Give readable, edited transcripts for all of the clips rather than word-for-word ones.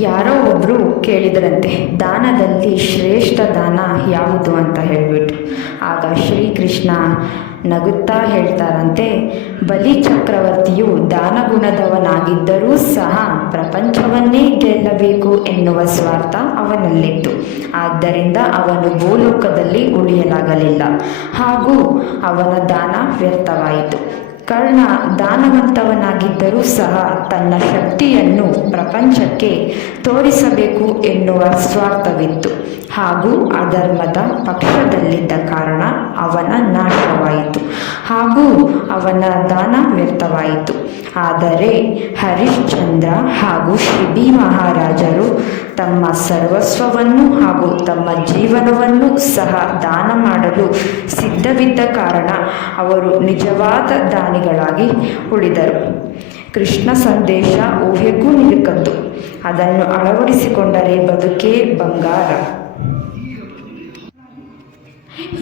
ಯಾರೋ ಒಬ್ಬರು ಕೇಳಿದ್ರಂತೆ, ದಾನದಲ್ಲಿ ಶ್ರೇಷ್ಠ ದಾನ ಯಾವುದು ಅಂತ ಹೇಳಿಬಿಟ್ಟು. ಆಗ ಶ್ರೀಕೃಷ್ಣ ನಗುತ್ತಾ ಹೇಳ್ತಾರಂತೆ, ಬಲಿ ಚಕ್ರವರ್ತಿಯು ದಾನಗುಣದವನಾಗಿದ್ದರೂ ಸಹ ಪ್ರಪಂಚವನ್ನೇ ಗೆಲ್ಲಬೇಕು ಎನ್ನುವ ಸ್ವಾರ್ಥ ಅವನಲ್ಲಿತ್ತು. ಆದ್ದರಿಂದ ಅವನು ಭೂಲೋಕದಲ್ಲಿ ಉಳಿಯಲಾಗಲಿಲ್ಲ ಹಾಗೂ ಅವನ ದಾನ ವ್ಯರ್ಥವಾಯಿತು. ಕರ್ಣ ದಾನವಂತವನಾಗಿದ್ದರೂ ಸಹ ತನ್ನ ಶಕ್ತಿಯನ್ನು ಪ್ರಪಂಚಕ್ಕೆ ತೋರಿಸಬೇಕು ಎನ್ನುವ ಸ್ವಾರ್ಥವಿತ್ತು ಹಾಗೂ ಅಧರ್ಮದ ಪಕ್ಷದಲ್ಲಿದ್ದ ಕಾರಣ ಅವನ ನಾಶವಾಯಿತು ಹಾಗೂ ಅವನ ದಾನ ವ್ಯರ್ಥವಾಯಿತು. ಆದರೆ ಹರಿಶ್ಚಂದ್ರ ಹಾಗೂ ಶಿಬಿ ಮಹಾರಾಜರು ತಮ್ಮ ಸರ್ವಸ್ವವನ್ನು ಹಾಗೂ ತಮ್ಮ ಜೀವನವನ್ನು ಸಹ ದಾನ ಮಾಡಲು ಸಿದ್ಧವಿದ್ದ ಕಾರಣ ಅವರು ನಿಜವಾದ ದಾನಿಗಳಾಗಿ ಉಳಿದರು. ಕೃಷ್ಣ ಸಂದೇಶ ಊಹೆಗೂ ನಿಲುಕದ್ದು. ಅದನ್ನು ಅಳವಡಿಸಿಕೊಂಡರೆ ಬದುಕೇ ಬಂಗಾರ.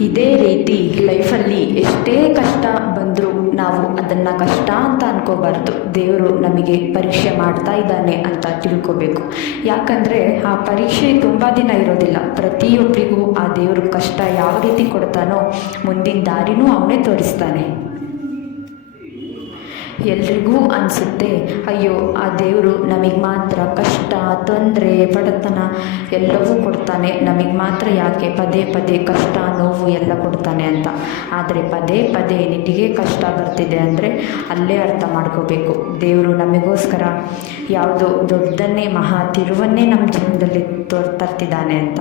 ಇದೇ ರೀತಿ ಲೈಫಲ್ಲಿ ಎಷ್ಟೇ ಕಷ್ಟ ಬಂದರೂ ನಾವು ಅದನ್ನು ಕಷ್ಟ ಅಂತ ಅನ್ಕೋಬಾರ್ದು. ದೇವರು ನಮಗೆ ಪರೀಕ್ಷೆ ಮಾಡ್ತಾ ಇದ್ದಾನೆ ಅಂತ ತಿಳ್ಕೋಬೇಕು. ಯಾಕಂದರೆ ಆ ಪರೀಕ್ಷೆ ತುಂಬ ದಿನ ಇರೋದಿಲ್ಲ. ಪ್ರತಿಯೊಬ್ಬರಿಗೂ ಆ ದೇವರು ಕಷ್ಟ ಯಾವ ರೀತಿ ಕೊಡ್ತಾನೋ ಮುಂದಿನ ದಾರಿನೂ ಅವನೇ ತೋರಿಸ್ತಾನೆ. ಎಲ್ರಿಗೂ ಅನಿಸುತ್ತೆ, ಅಯ್ಯೋ ಆ ದೇವರು ನಮಗೆ ಮಾತ್ರ ಕಷ್ಟ, ತೊಂದರೆ, ಬಡತನ ಎಲ್ಲವೂ ಕೊಡ್ತಾನೆ, ನಮಗೆ ಮಾತ್ರ ಯಾಕೆ ಪದೇ ಪದೇ ಕಷ್ಟ, ನೋವು ಎಲ್ಲ ಕೊಡ್ತಾನೆ ಅಂತ. ಆದರೆ ಪದೇ ಪದೇ ನಿನಗೆ ಕಷ್ಟ ಬರ್ತಿದೆ ಅಂದರೆ ಅಲ್ಲೇ ಅರ್ಥ ಮಾಡ್ಕೋಬೇಕು, ದೇವರು ನಮಗೋಸ್ಕರ ಯಾವುದೋ ದೊಡ್ಡನ್ನೇ ಮಹಾ ತಿರುವನ್ನೇ ನಮ್ಮ ಜೀವನದಲ್ಲಿ ತರ್ತಿದ್ದಾನೆ ಅಂತ.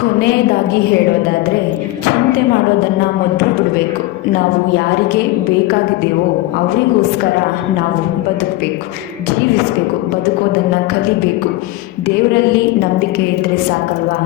ಕೊನೆಯದಾಗಿ ಹೇಳೋದಾದರೆ, ಚಿಂತೆ ಮಾಡೋದನ್ನು ಮೊದಲು ಬಿಡಬೇಕು. ನಾವು ಯಾರಿಗೆ ಬೇಕಾಗಿದ್ದೇವೋ ಅವರಿಗೋಸ್ಕರ ನಾವು ಬದುಕಬೇಕು, ಜೀವಿಸಬೇಕು, ಬದುಕೋದನ್ನು ಕಲಿಬೇಕು. ದೇವರಲ್ಲಿ ನಂಬಿಕೆ ಇದ್ದರೆ ಸಾಕಲ್ವಾ.